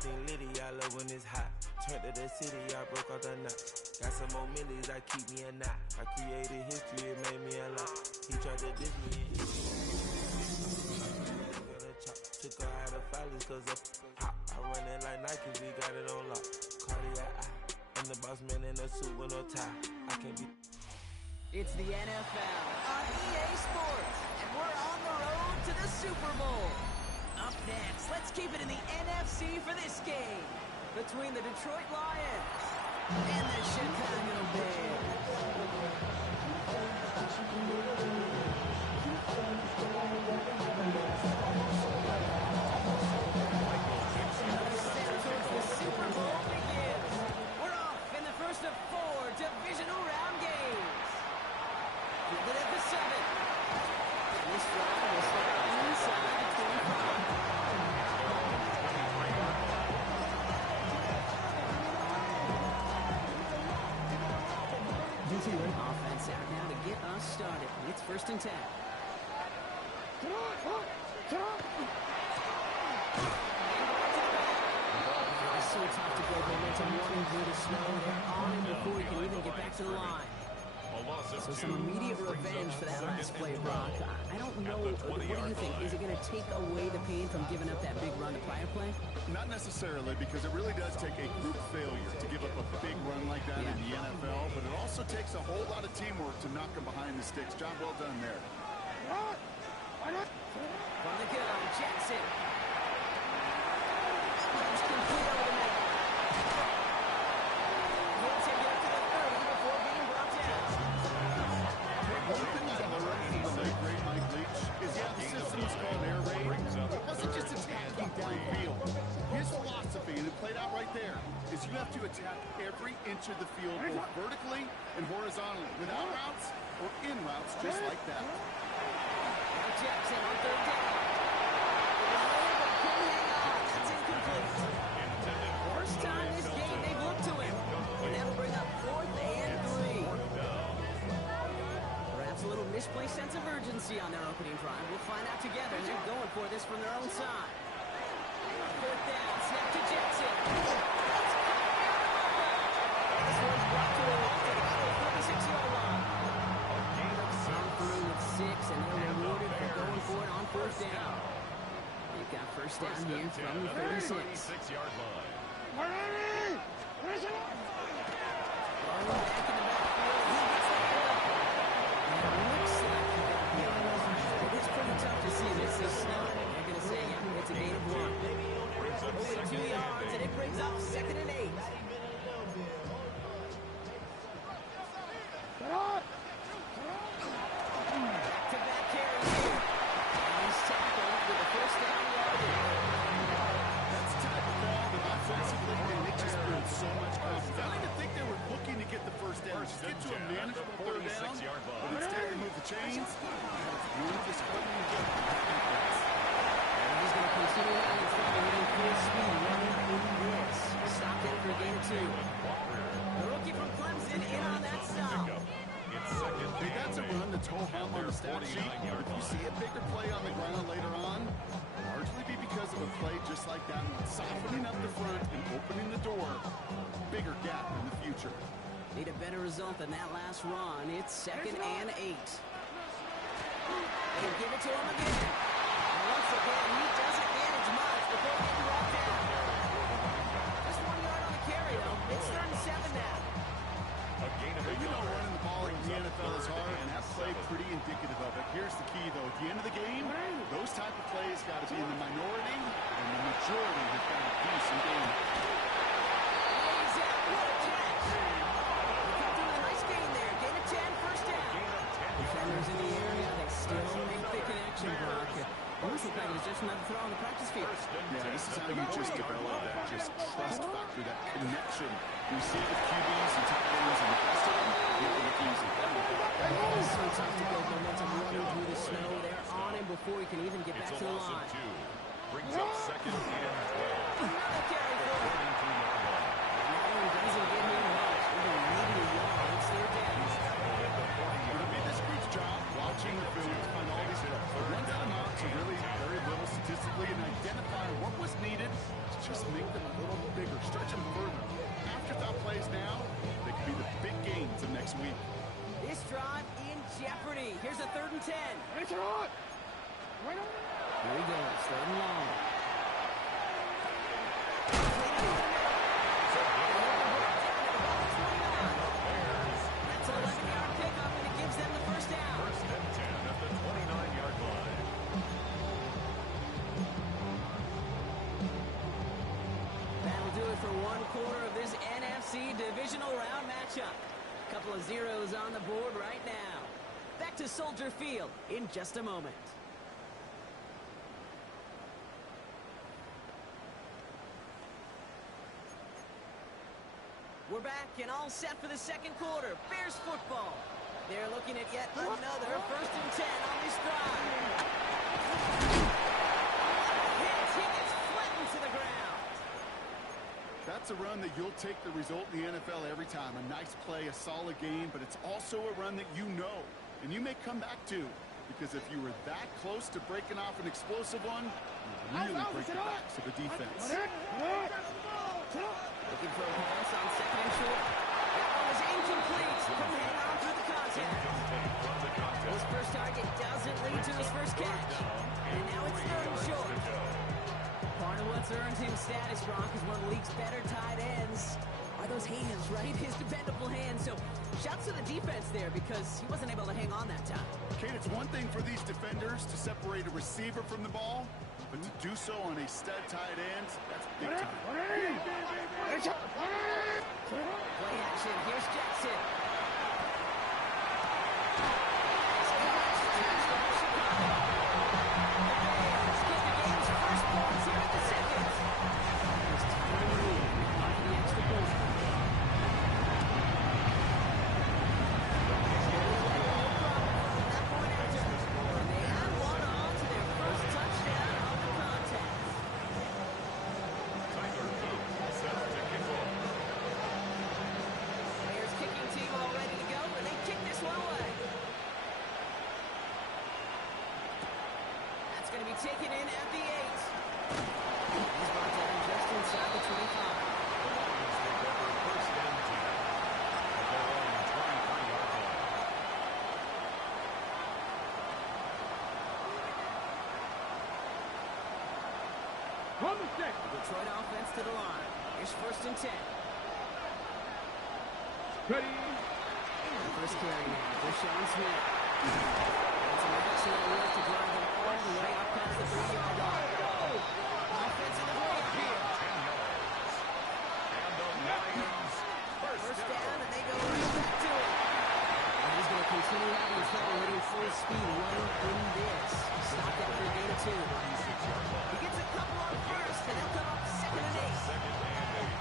everything litty, I love when it's hot. Turned to the city, I broke all the knots. Got some more millies, I keep me a knot. I created history, it made me a lot. He tried to diss me and took her out of filings cause of pop. I run it like Nike, we got it on lock. Cardiac eye, I'm the boss man in a suit with no tie. I can't be. It's the NFL on EA Sports, and we're on the road to the Super Bowl. Up next, let's keep it in the NFC for this game between the Detroit Lions and the Chicago Bears. The Super Bowl begins. We're off in the first of 4 divisional round games. Fielded at the 7. This drive will start inside the 25. Offense out now to get us started. It's 1st and 10. So tough to build momentum running through the snow. They're on him before he can even get back to the line. So some immediate revenge for that last play, Brock. I don't know. What do you think? Is it going to take away the pain from giving up that big run the prior play? Not necessarily, because it really does take a group failure to give up a big run like that in the NFL, but it also takes a whole lot of teamwork to knock him behind the sticks. Job well done there. From the gun, Jackson. It's complete over the middle. He'll take it up to the 30 before being brought down. One thing I learned from the late great Mike Leach is the system is called air raid. It wasn't just attacking downfield. His philosophy, and it played out right there, is you have to attack every inch of the field, both vertically and horizontally, without routes or in routes, just like that. Now Jackson on 3rd down. That's incomplete. First time this game they've looked to him, and that'll bring up 4th and 3. Perhaps a little misplaced sense of urgency on their opening drive. We'll find out together. They're going for this from their own side. 4th down, snap to Jackson. This one's brought to a halt at the 46-yard line. Through with 6, and they're rewarded for going for it on 4th down. They've got 1st down here from the 36-yard line. Back in the backfield, he gets the ball. And it looks like he got the yard. It's pretty tough to see this snow. They're going to say, yeah, it's a gain of 1. Over 2 yards, and it brings up 2nd and 8. Back-to-back carries here. And he's tackled with a 1st down yardage. That's the type of ball that offensively, and it just builds so much confidence. I don't even think they were looking to get the 1st down. Just get to a manageable 3rd down, but instead they move the chains. One discovery and get and he's going to continue on in front of him full speed running in this. Stopped in for a gain of 2. The rookie from Clemson in on that stop. Hey, that's a run that's ho hum on the stat sheet. But if you see a bigger play on the ground later on, largely be because of a play just like that one, softening up the front and opening the door. Bigger gap in the future. Need a better result than that last run. It's 2nd and 8. They give it to him again. And once again, he doesn't manage much before getting brought down. Just 1 yard on the carry, though. It's 3rd and 7 now. You know running the ball in the NFL is hard, and that play pretty indicative of it. Here's the key, though. At the end of the game, those type of plays got to be in the minority, and the majority have got a decent game. Lays out. What a catch. They kept doing a nice gain there. Gain of 10, 1st down. Defenders in the area. They still make the connection, Brock. Almost looked like it was just another throw on the practice field. Yeah, this is how you just develop that just trust factor, that connection. You see the QBs and tight ends and the rest of them, they look easy. It's so tough to build momentum running through the snow. They're on him before he can even get back to the line. Brings up 2nd and 12. Another carry for him. That one doesn't get him much. Even needing a yard. It's 3rd down. It'll be this group's job watching the film to find all these runs out of amounts are really very little statistically and identify what was needed to just make the Here's a 3rd and 10. It's on. Here he goes, 3rd and long. That's an 11-yard pickup, and it gives them the 1st down. 1st and 10 at the 29-yard line. That'll do it for 1/4 of this NFC divisional round matchup. Couple of zeros on the board right now. Back to Soldier Field in just a moment. We're back and all set for the 2nd quarter. Bears football. They're looking at yet another 1st and 10 on this drive. He gets flattened to the ground. That's a run that you'll take the result in the NFL every time. A nice play, a solid game, but it's also a run that you know, and you may come back to, because if you were that close to breaking off an explosive one, you really break the backs of the defense. Looking for a pass on 2nd and short. That one was incomplete. Couldn't hang on through the contact. His first target doesn't lead to his first catch. And now it's 3rd and short. Part of what's earned him status, Brock, is one of the league's better tight ends. Are those hands, right? His dependable hands. So shouts to the defense there because he wasn't able to hang on that time. Kate, it's one thing for these defenders to separate a receiver from the ball, but to do so on a stud tight end, that's big time. Play action. Here's Jackson. Taken in at the 8. He's brought down just inside the 25. The Lions take over 1st and 10 at their own 25-yard line. On the stick. The Detroit offense to the line. Here's 1st and 10. Ready. The first carry now for Sean Smith. It's an excellent work to drive them all the way up past the 3-yard line. Offense in the break here. 10 yards. And the Lions First down, and they go right back to it. And he's going to continue having trouble hitting full speed running in this. Stopped after a gain of 2. He gets a couple on first, and he'll come up 2nd and 8. 2nd and 8.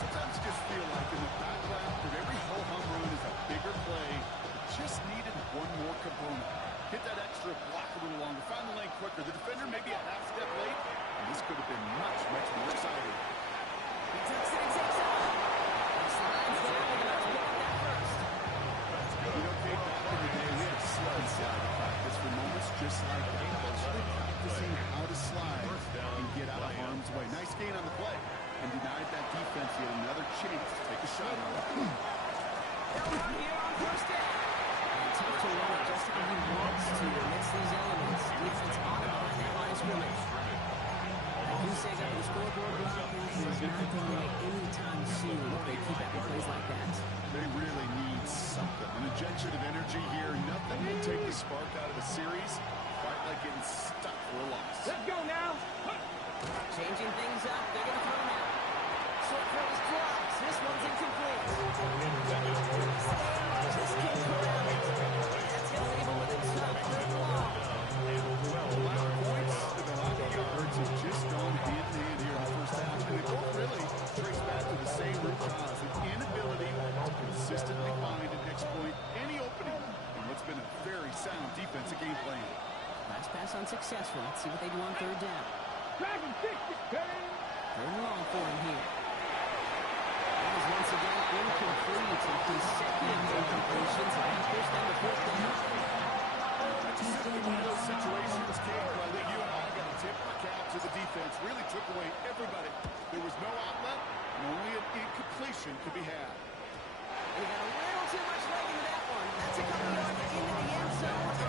Sometimes you just feel like in the background that every ho-hum run is a bigger play. It just needed one more component. Hit that extra block a little longer, find the lane quicker. The defender may be a half step late, and this could have been much, much more exciting. He takes it and takes off. He slides down and let's go with that first. You know, Kate, back in the day, we had slide practice for moments just like that. Really practicing how to slide and get out of harm's way. Nice gain on the play, and denied that defense yet another chance to take a shot on it. They'll run here on 1st down. And tough to run it just how he wants to amidst these elements. Defense on that line of scrimmage. You say that the scoreboard blocking is not going away anytime soon if they keep having plays like that. They really need something. An injection of energy here. Nothing will take the spark out of the series quite like getting stuck for a loss. Let's go now. Changing things up. They're going to throw him out. Short throws drops. This one's incomplete. Just kick around. That's going to leave him with a tough 3rd and long. A lot of points and a lot of yards have just gone hand in hand here in the first half. And they both really trace back to the same root cause, an inability to consistently find and exploit any opening in what's been a very sound defensive game plan. Last pass unsuccessful. Let's see what they do on 3rd down. Dragon 6. 3rd and long for him here. That is once again incomplete and consecutive incompletions. And that pushed them to 4th down. Certainly one of those situations, Kate, where I think you and I got to tip our cap to the defense. Really took away everybody. There was no outlet, and only an incompletion could be had. We got a little too much leg into that one. That's a couple yards into the end zone.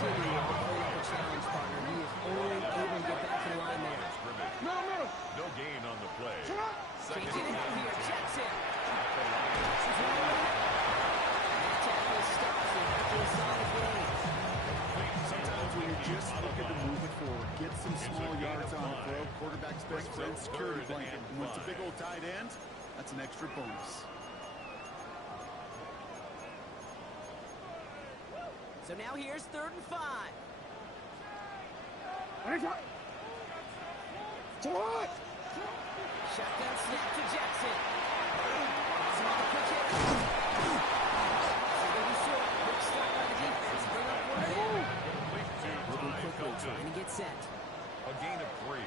continue to clean up a challenge partner. He is only able to get back to the line there. No, no. No gain on the play. Changing it out here. Jackson. That tackle stops it after a solid gain. Sometimes when you're just looking to move it forward, get some small yards on a throw, quarterback's best friend, security blanket. And when it's a big old tight end, that's an extra bonus. So now here's 3rd and 5. Shotgun snap to Jackson. Some on the pitch here. Second and short. Quick stop by the defense. Bring up 4th down. Moving quickly, trying to get set. A gain of 3.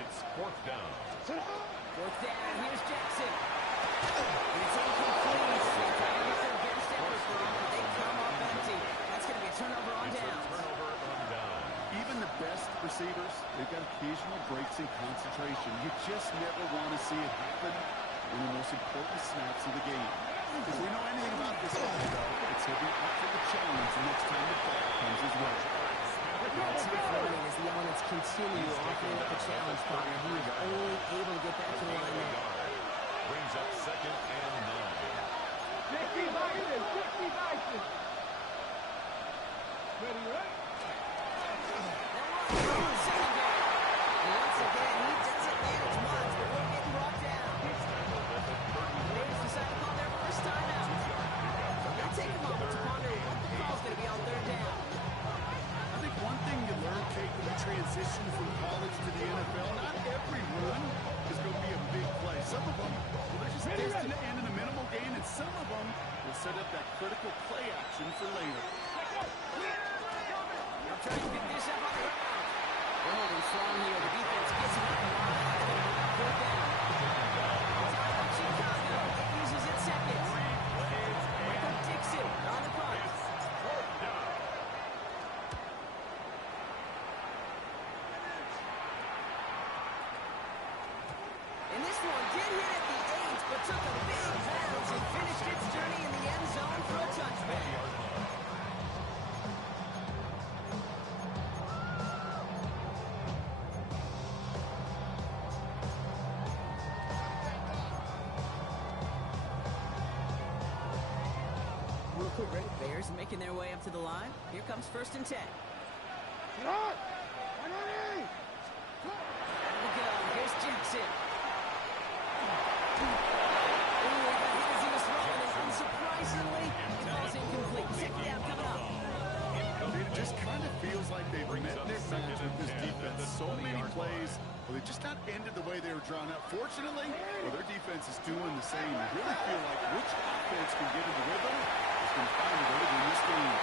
It's 4th down. 4th down. Here's Jackson. And it's incomplete. They're trying to get their best effort from him, but they come up empty. That's going to be a turnover on down. Turnover on down. Even the best receivers, they've got occasional breaks in concentration. You just never want to see it happen in the most important snaps of the game. If we know anything about this guy, though, it's he'll be up for the challenge the next time the ball comes his way. Tough running as the elements continue offering up a challenge partner. He is only able to get back to the line there. Brings up 2nd and 9. 50 Bison, 50 Bison. Ready, right? Second down. And once again, he doesn't manage much before getting brought down. The Bears decide to call their first timeout. They'll take a moment to ponder what the call's going to be on 3rd down. I think one thing you learn, Kate, with the transition from college to the NFL, not every run is going to be a big play. Some of them, well, they're just destined to end in a minimal gain, and some of them will set up that critical play action for later. They're trying to pick this up on the ground. They're holding strong here. The defense gets him at the line. It's going to be 4th down. Time out Chicago. It uses its seconds. Break up Dixon on the punt. And this one did hit at the 8, but took a big bounce and finished its journey in the end zone for a touchback. Bears making their way up to the line. Here comes 1st and 10. Out of the gun. Here's Jackson. Ooh, he got hit as he was throwing it. Unsurprisingly, the ball's incomplete. 2nd down coming up. It just kind of feels like they've met their match with this defense. So many plays, well, they just not ended the way they were drawn up. Fortunately, well, their defense is doing the same. You really feel like which offense can get into rhythm is going to find a way to win this game.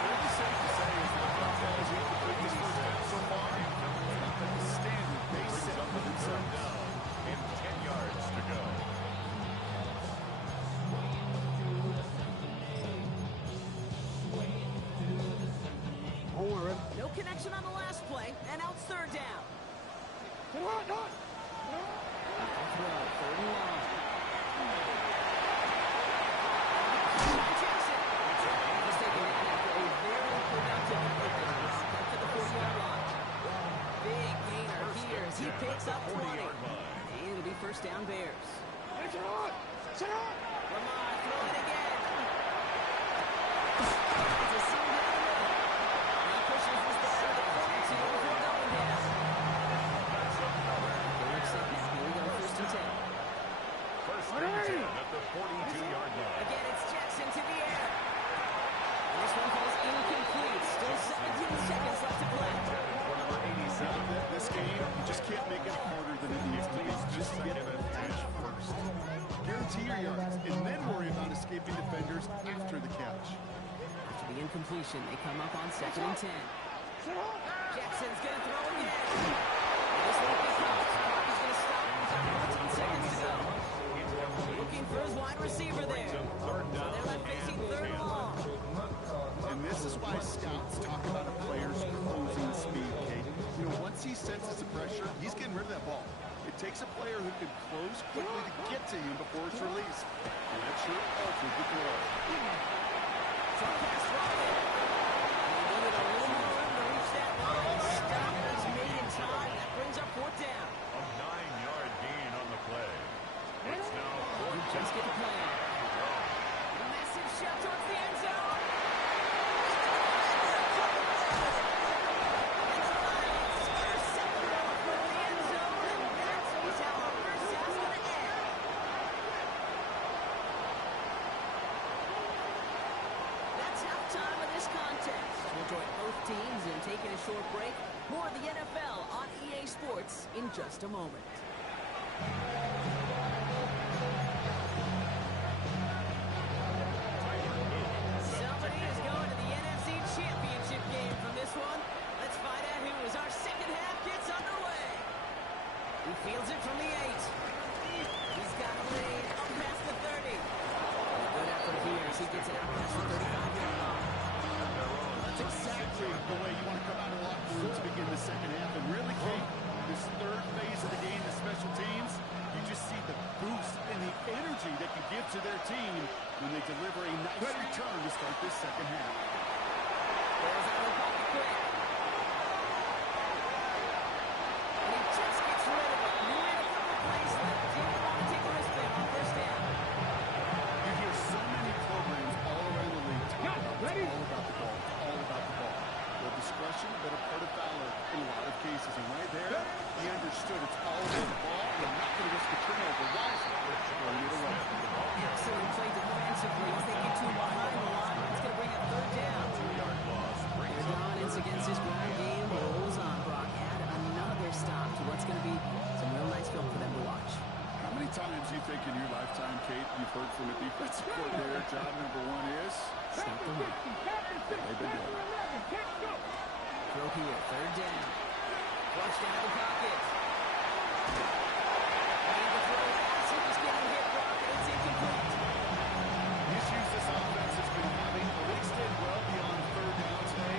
Pretty safe to say is that the balls incomplete this first half so far. It's not like the standard base set for themselves. In 10 yards to go. No connection on the last play, and out 3rd down. Throw, 3rd and long. Jackson. He's taken down after a very productive effort. Up to the 40-yard line. Big gainer here as he picks up 20. And it'll be 1st down Bears. Lamar throwing again. It's a seam down the middle. He pushes this down to the 42 before going down. They looks up now. Here we go, 1st and 10. 1st and 10 at the 42-yard line. Again, it's Jackson to the air. And this one falls incomplete. Still 17 seconds left to play. This game, you just can't make it harder than it needs to be. Just get the catch first. Guarantee your yards, and then worry about escaping defenders after the catch. After the incompletion, they come up on 2nd and 10. Jackson's going to throw again. And this won't be caught. Clock is going to stop with 14 seconds to go. Looking for his wide receiver there. So they're left facing 3rd and long. And this is why scouts talk about a player's closing speed, Kate. You know, once he senses the pressure, he's getting rid of that ball. It takes a player who can close quickly to get to him before it's released. And that sure altered the throw. Short pass thrown. And he needed a teams and taking a short break. More of the NFL on EA Sports in just a moment. Somebody is going to the NFC Championship game from this one. Let's find out who as our second half gets underway. He fields it from the 8. He's got a lead up past the 30. Good effort here as he gets it out past the 35-yard line. That's exactly the way you want to come out of the locker room to begin the second half. And really, Kate, this third phase of the game, the special teams, you just see the boost and the energy they can give to their team when they deliver a nice return to start this second half. Goes out of the pocket quick. And he just gets rid of it. He ran a couple plays left. Didn't want to take a risk there on first down. You hear so many programs all around the league talk about it's all about the ball. It's all about the ball. Well, discretion, but a part of valor in a lot of cases. And right there, he understood it's all about the ball. They're not going to risk a turnover. Why is it throwing it away? Excellent play defensively as they get two behind the line. It's going to bring up third down. Their dominance against this ground game rolls on. Brock add another stop to what's going to be some real nice film for them to watch. How many times do you think in your lifetime, Kate, you've heard from a defensive coordinator, job number one is? Stop the run. They've been doing it. Throw here, third down. Flush down the pocket. And the throw as he was getting hit, Brock, and it's incomplete. The issues this offense has been having, they extend well beyond third down today.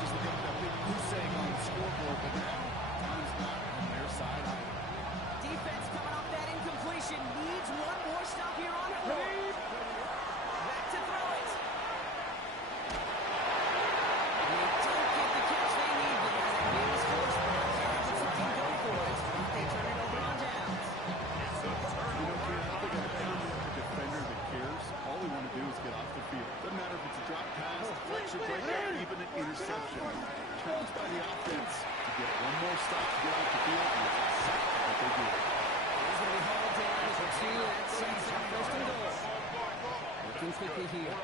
Just look at that big goose egg on the scoreboard, but now time's not on their side either. Defense coming off that incompletion needs one more stop here on 4. Back to throw it. And they don't get the catch they need because that game is forced. They try and go for it, but they turn it over on downs. You don't care how big of a pound a defender that cares. All we want to do is get off the field. Doesn't matter if it's a drop pass, deflection break, or even an interception. Challenged by the offense to get one more stop to get off the field, and it's exactly what they do. He's going to be hauled down for 2. That sets up first and goal. Looking quickly here.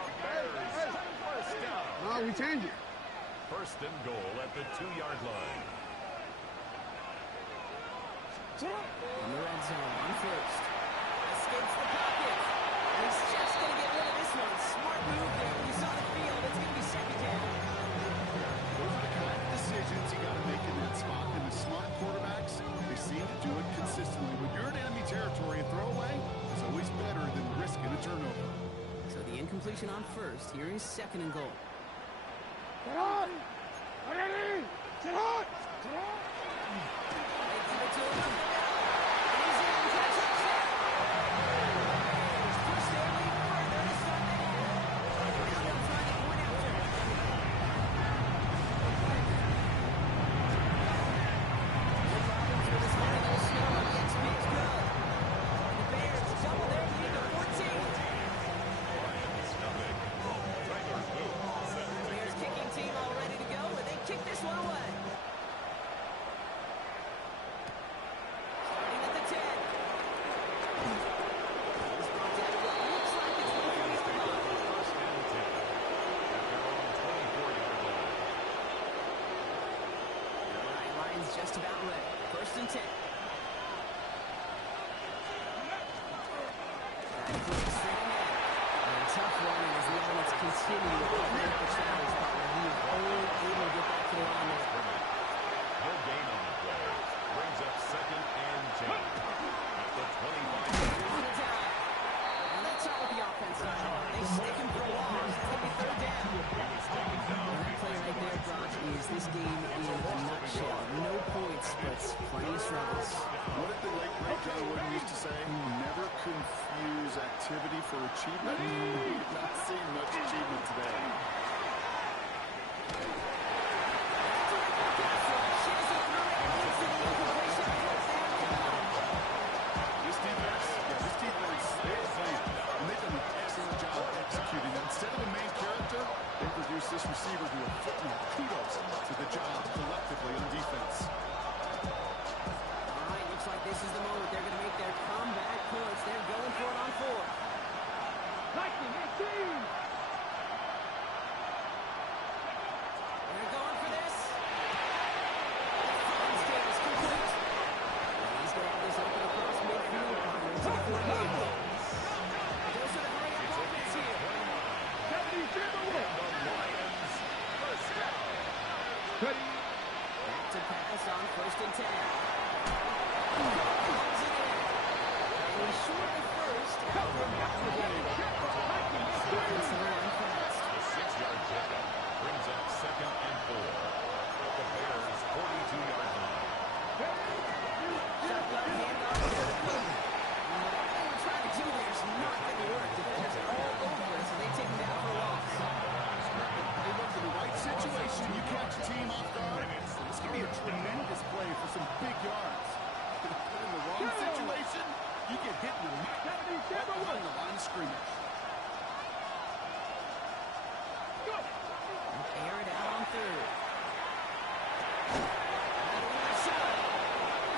Oh, we change it. First and goal at the 2-yard line. In the red zone on first. Escapes the pocket. And he's just going to get rid of this one. Smart move there. When you saw the field, it's going to be second down. Those are the kind of decisions you got to make in that spot. And the smart quarterbacks, they seem to do it consistently. When you're in enemy territory, a throwaway is always better than risking a turnover. So the incompletion on first. Here is second and goal. Get on! Ready! Get on! Get on! They give it to him up the middle. He's in for a touchdown. He's pushed their lead further to start the half. Now they'll try to point after him. No problems with this very little snow on the XP's go. The Bears double their lead to 14. The Bears kicking team all ready to go, and they kick this one away. Starting at the 10. He's brought down to what looks like it's the 3-yard line. First and 10. At their own 24-yard line. All right, Lions just about ready. First and 10. That quick straight ahead. And a tough running as the elements continue to augment the challenge partner. He is only able to get back to the line there. No gain on the play. Brings up second and 10. At the 25. Here's the time. And let's start with the offense. They stick him for a loss. It's going to be third down. That play right there, Brock, is this game in a nutshell. No points, but plenty of struggles. What did the late great John Wooden used to say? Never confuse activity for achievement. We've not seen much achievement today. This defense, they're playing. And they've done an excellent job executing. Instead of the main character, they produced this receiver who are football. Kudos to the job collectively on defense. All right, looks like this is the moment. They're going to make their comeback push. They're going for it on 4. Lightning, 18! They're going first and 10. Pulls it in. And he's short at first. Out from half the game. Offensive line fast. A 6-yard pickup brings up 2nd and 4. The Bears' 42-yard line. Shotgun handoff to the Whippin. Whatever they were trying to do there is not going to work. Defenders are all over us, and they take him down for a loss. They look in the right situation. You catch a team off guard. This can be a tremendous play for some big yards. Put in the wrong situation, you get hit in the neck right behind the line of scrimmage. Air it out on third. Another shot.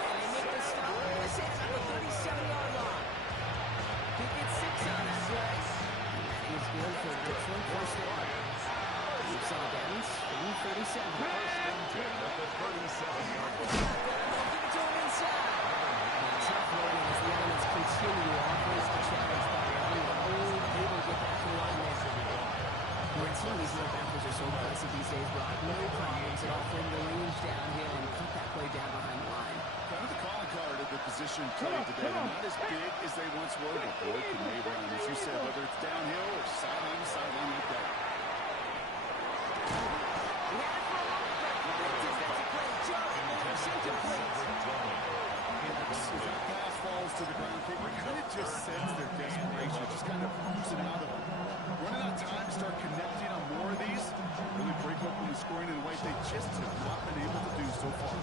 And they make the stop. This is at the 37-yard line. He gets 6 on that play. That is good for Richmond first down. Keeps on downs. 37. First and 10 at the 37-yard line. They'll give it to him inside. Tough loading as the elements continue to offense the challenge by running able to get back to the line there. We're seeing these little backers are so aggressive these days, Brock. No problems at all for him to range downhill and cut that play down behind the line. Kind of the calling card of the position played today. They're not as big as they once were, but boy, can they run. As you said, whether it's downhill or sideline to sideline like that. As that pass falls to the ground, you kind of just sense their desperation, just kind of oozing out of them. Running out of time, start connecting on more of these, really break open the scoring in a way they just have not been able to do so far.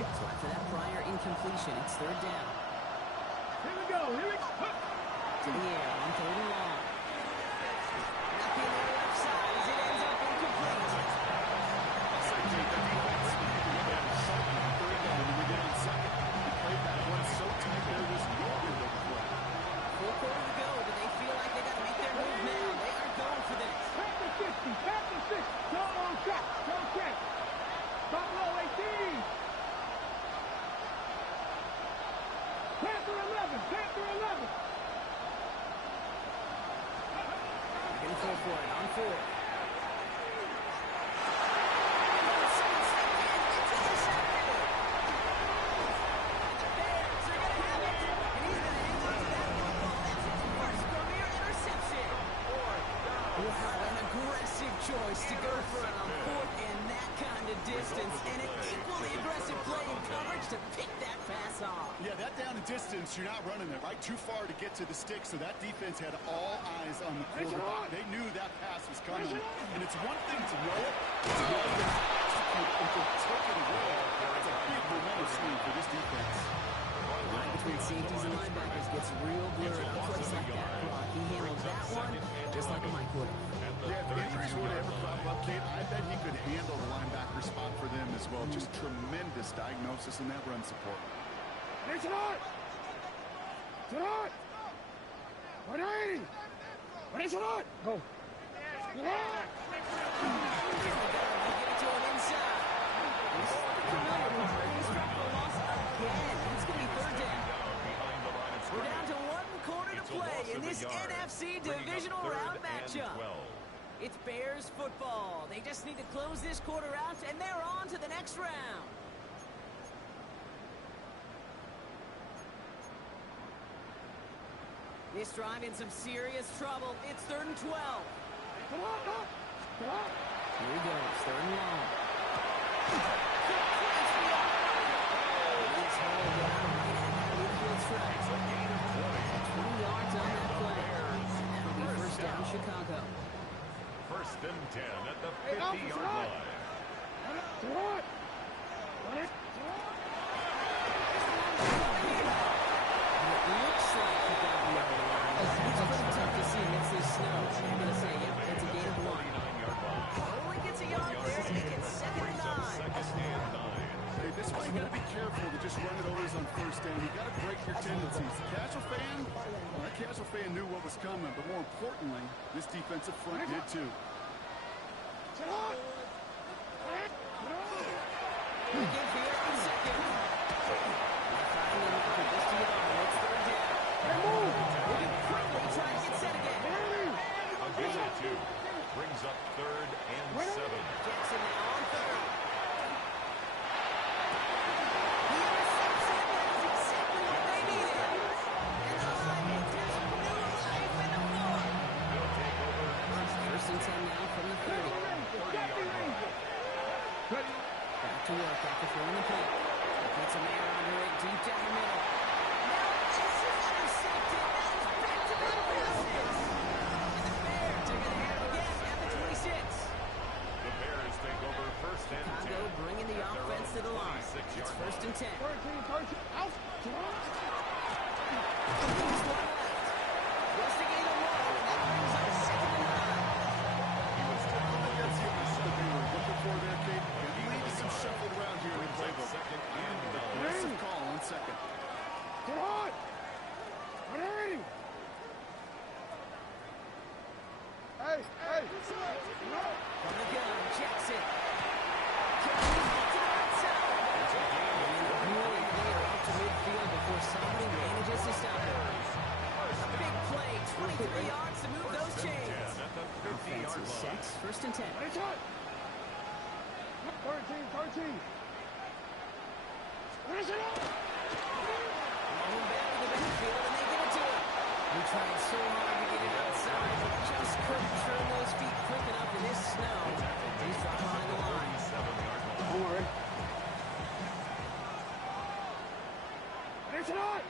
So after that prior incompletion, it's third down. Here we go. To the air on third and long. Nothing on the left side as it ends up incomplete. I'll say, Jake, that defense, you can get something on third down when we get on second. You played that one so tight there was no way to play. Full quarter to go. Do they feel like they got to make their move now? They are going for this. Back to 60. Back to 60. No long shot. No check. Top row 18. Panther 11. Panther 11. Going to go for it on fourth. Choice to go for it on fourth and that kind of distance, and an equally aggressive play in coverage to pick that pass off. Yeah, that down and distance, you're not running it, right? Too far to get to the stick, so that defense had all eyes on the quarterback. They knew that pass was coming, and it's one thing to know it, it's another thing to execute and to take it away. It's a big momentum swing for this defense. The line between safeties and linebackers gets real blurred on plays like that, Brock. He handled that one just like a Mike would. Yeah, if injuries were to ever crop up, Kate, I bet he could handle the linebacker spot for them as well. Just tremendous diagnosis in that run support. It's hot. It's hot. 180. What is it on? Go. Give it to him inside. This is the familiar part. He's dropped the loss again. It's going to be third down. We're down to 1 quarter to play in this NFC divisional round matchup. It's Bears football. They just need to close this quarter out, and they're on to the next round. This drive in some serious trouble. It's third and 12. Come on, come on. Here he goes, third and long. It's hauled down right at that midfield stretch. 20 yards on that play. That'll be first down, Chicago. First and 10 at the 50-yard line. Come on. It looks like he got the other line. It's pretty tough to see against this snow. I'm going to say, yeah, it's a gain of 1. Only gets a yard there to make it 2nd and 9. Hey, this one you got to be careful to just run it over on first down. You got to break your tendencies. The casual fan, well, that casual fan knew what was coming, but more importantly, this defensive front did too. We give here on second. Finally looking for this to get on. It's third down. Looking quick Out. Just one left. Just to gain a low, and that brings up 2nd and 9. That's the interception that they were looking for there, Kate. And leave some shuffled around here in the playbook. Second and Aggressive call on second. Get on. What are you? Hey. From the gun, Jackson. Carries it to the outside. Really clear out to midfield before somebody manages to stop it. Big play, 23 yards to move those chains. Offense is set, 1st and 10. Nice shot. 13. Finish it up. Rolling back to the backfield, and they get it to him. He tried so hard to get it outside, but just couldn't turn those feet quick enough in this snow. He's dropped behind the line. Don't worry. Finish it up.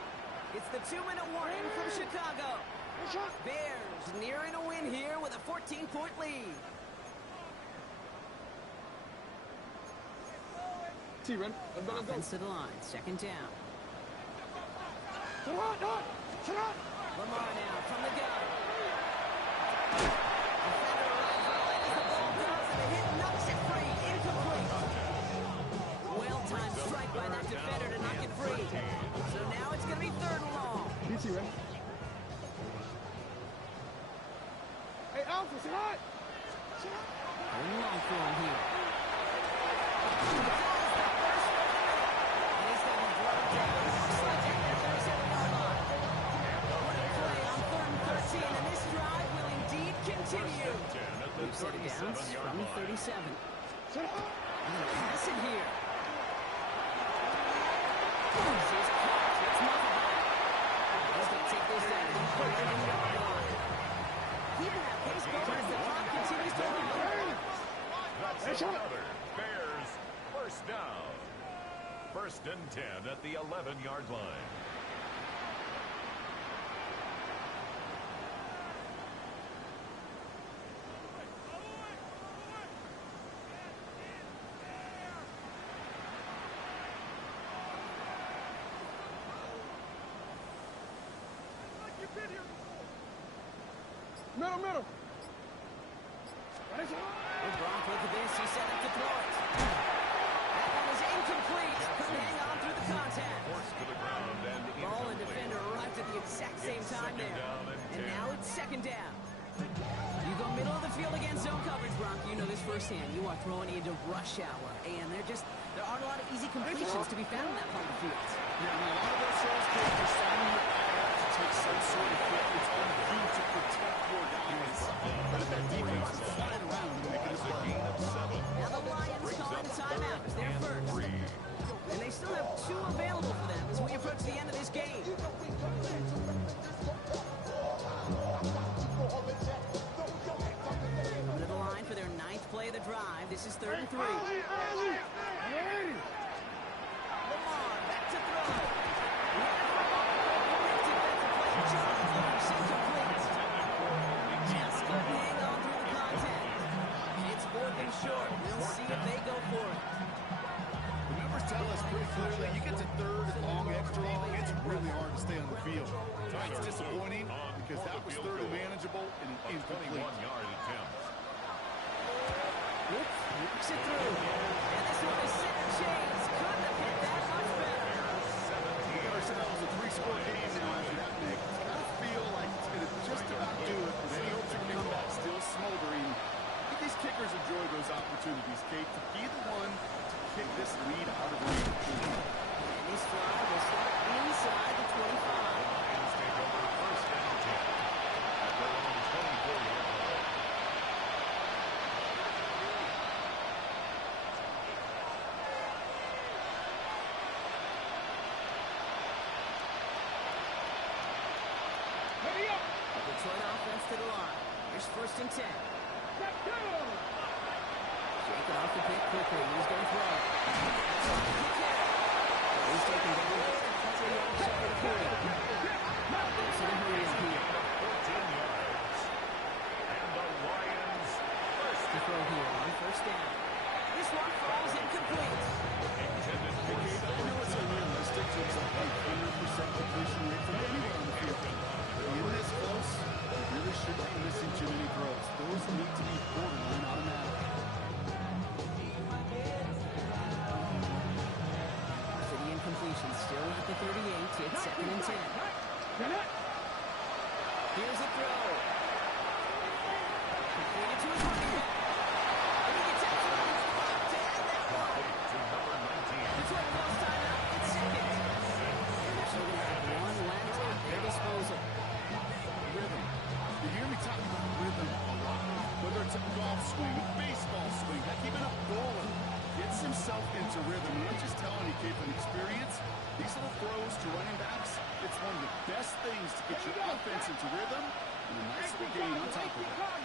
It's the 2-minute warning from Chicago. Nice shot. Bears nearing a win here with a 14-point lead. T-Ren. Let's go. Offense to the line, 2nd down. Shut up. Lamar now from the gun. Defender runs right as the ball goes, and the hit knocks it free. Incomplete. Well-timed strike by that defender to knock it free. So now it's going to be 3rd and long. T-Ren. Hey, Alpha, sit hot. 3rd and long for him here. And he's going to be brought down just like at that 37-yard line. What a play on 3rd and 13, and this drive will indeed continue. We've set it down from 37. Sit hot. I'm going to pass it here. This is caught. It's Muffin. He's going to take this out of the 11-yard line. Keeping that pace going as the clock continues to run. That's another. Bears, 1st down. 1st and 10 at the 11-yard line. Middle. Gronk look at this. He set up to throw it. That one was incomplete. Couldn't hang on through the contact. Forced to the ground and Ball and defender arrived at the exact same time there. And now it's 2nd down. You go middle of the field against zone coverage, Gronk. You know this firsthand. You are throwing into rush hour. And there aren't a lot of easy completions to be found in that part of the field. Yeah, I mean, a lot of those throws are starting to take some sort of hit. It's on you to protect your guys. But if that defense is flying around, they're making this work. Now the Lions calling a timeout. It's their first. And they still have 2 available for them as we approach the end of this game. Coming to the line for their 9th play of the drive. This is 3rd and 3. Lamar back to throw. Great defensive play. Jones looks incomplete. Just couldn't hang on through the contact. It's 4th and short. We'll see if they go for it. The numbers tell us pretty clearly, you get to 3rd and long, extra long, it's really hard to stay on the field. It's disappointing because that was 3rd and manageable and an incomplete. 21-yard attempt. Works it through. And this one is center chains. Couldn't have hit that much better. That was a 3-score game now after that, Nick. It's got to feel like it's going to just about do it, with any hopes of comeback still smoldering. I think these kickers enjoy those opportunities, Kate, to be the one to kick this lead out of range. And this fly will start inside the 25. Lions take over 1st and 10 at their own 24-yard line. Ready up. Detroit offense to the line. Here's 1st and 10. Step 2. Shaking off the pick quickly. He's going to throw. He's taking down the 10-yard shot for the period. So the hurry up here. 14 yards. And the Lions first To throw here on 1st down. This one falls incomplete. intended for I know it's a real and 10. Here's a throw. Completed to his running back. And he gets absolutely fucked to end that one. To number 19. Detroit calls timeout in seconds. And they're still going to have one left at their disposal. Rhythm. You hear me talking about rhythm a lot. Whether it's a golf swing, a baseball swing, heck, even a bowler gets himself into rhythm. And I'm just telling you, kid, from experience, these little throws to running backs, it's one of the best things to get your offense into rhythm and a nice little gain on top of that.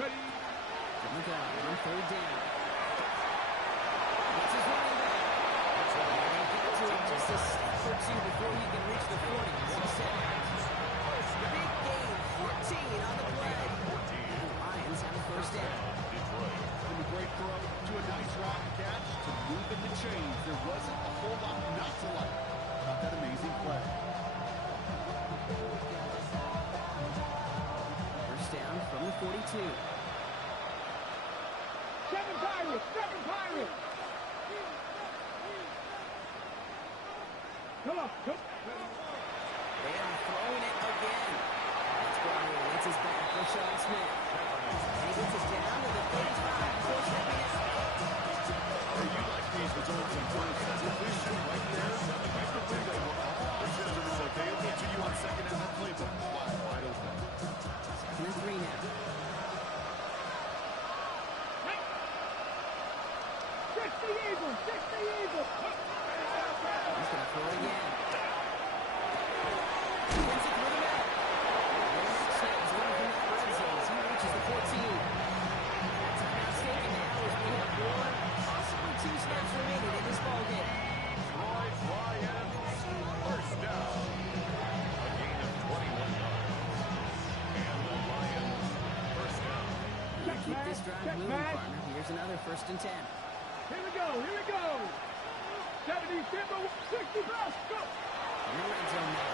Ready? Look out on third down. It's his running back. They get to him just a step or two before he can reach the 40. So big gain, 14 on the play. And the Lions have a first down. From a great throw to a nice route catch to moving the chains. There wasn't a whole lot not to like about that amazing play. First down from the 42. Seven Pirates! Seven Pirates! Come on, come on. They are throwing it again. It's Brian. It's his back for Sean Smith. He gets it down to the 35 before stepping out. Hey, you like these results in first. That's a big shot right there. That's the window. This is a result. They look to you on second down that playbook. Wide open. Second and 3 now. 60 Eagles! 60 Eagles! He's going to throw it again. He gets it through the middle. And the snap is going from that red zone as he reaches the 14. Timeout taken now as we have one, possibly 2 snaps remaining in this ballgame. Detroit Lions, first down. A gain of 21 yards. And the Lions, first down. You keep this drive moving, partner. Here's another first and 10. Here we go, here we go! 70, 60 plus, go! In the red zone now.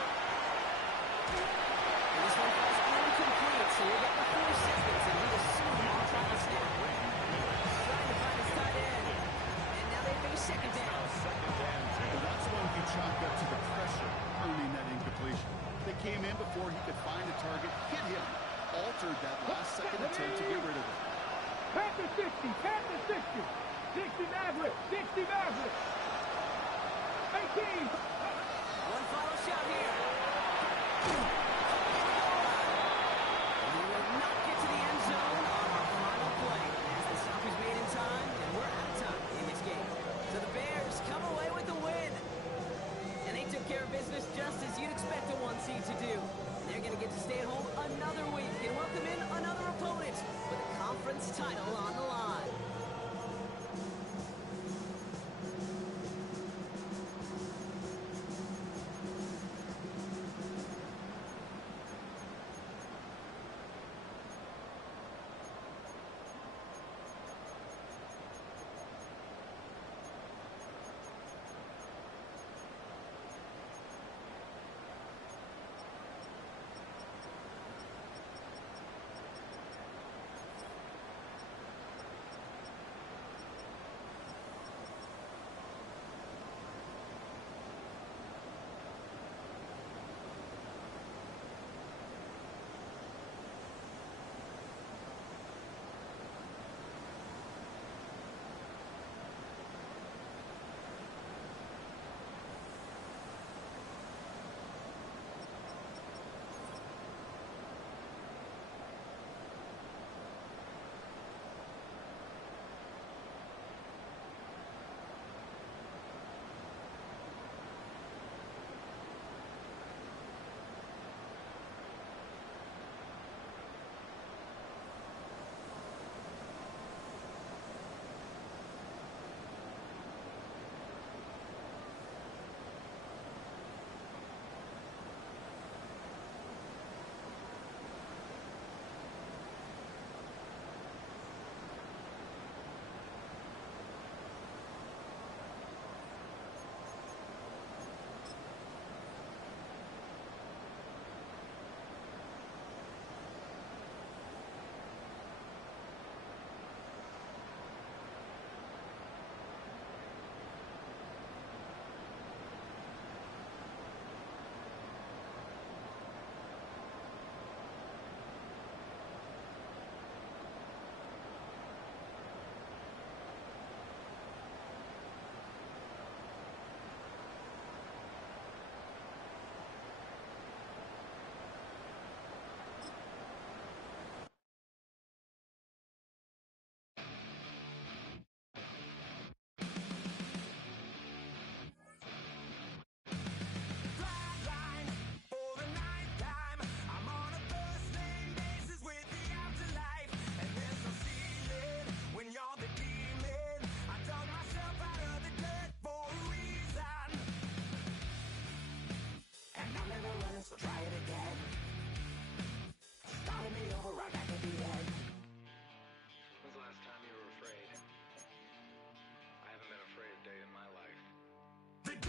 And this one falls incomplete, so we'll get the 4 seconds, and he will soon off on the snap. Trying to find his tight end. And now they face second down. Well, that's when he chalked up to the pressure, earning that incompletion. They came in before he could find a target, hit him, altered that last second attempt to get rid of it. Panther 60, Panther 60! 60 Mavericks, 60 Mavericks! 18! One final shot here. And he will not get to the end zone on our final play as the stop is made in time, and we're out of time in this game. So the Bears come away with the win. And they took care of business just as you'd expect a 1 seed to do. They're going to get to stay at home another week and welcome in another opponent with a conference title on the line.